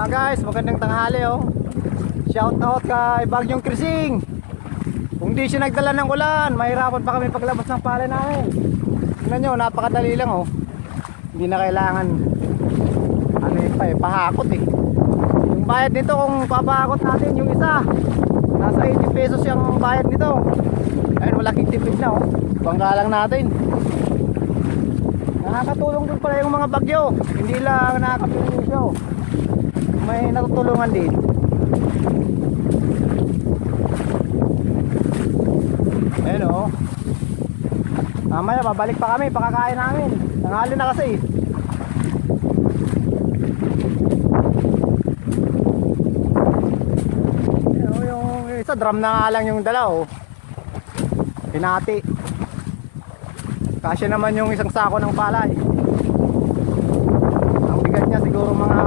Mga guys, magandang tanghali oh. Shout out kay Bagyong Krising. Kung di siya nagdala ng ulan, mahirapan pa kami paglabas ng palay namin. Tingnan nyo, napakadali lang oh. Hindi na kailangan ano yun pa eh, pahakot eh. Yung bayad nito kung papahakot natin yung isa, nasa 80 pesos yung bayad nito. Ayun, malaking tipid na oh. Bangga lang natin. Nakakatulong din pala yung mga bagyo. Hindi lang nakakapinisyo, may natutulungan din. Ayun o. Mamaya babalik pa kami, pakakain namin. Tanghali na kasi. Ayun, yung isa drum na nga lang yung dala o. Pinati. Kasya naman yung isang sako ng palay. Ang bigat niya siguro mga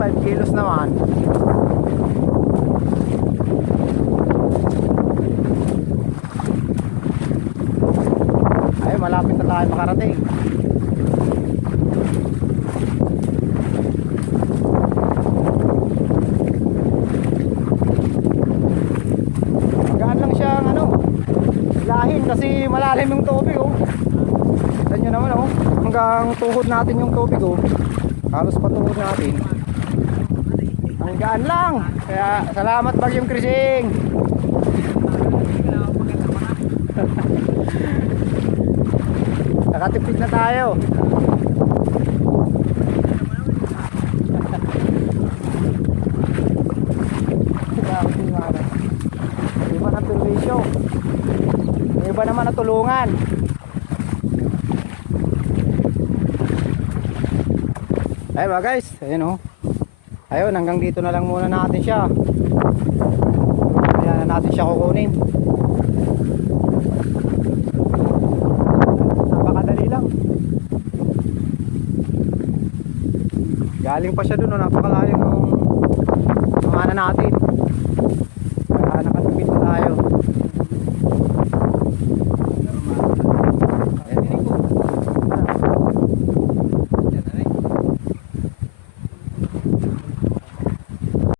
55 kilos naman. Ay, malapit na tayo makarating. Magaan lang siyang ano, lahin kasi malalim yung tubig oh. Kita nyo naman oh, hanggang tuhod natin yung tubig oh. Halos patuhod natin. Ang gaan lang. Kaya salamat Bagyong Krising. Nakatipid na tayo. Iba na perwisyo, iba naman na tulungan. Ay mga guys, ayun oh. Ayun, hanggang dito na lang muna natin siya. Kaya na natin siya kukunin. Napakadali lang. Galing pa siya dun, oh, napakalayo ng ano natin. Kaya nakatipid na tayo.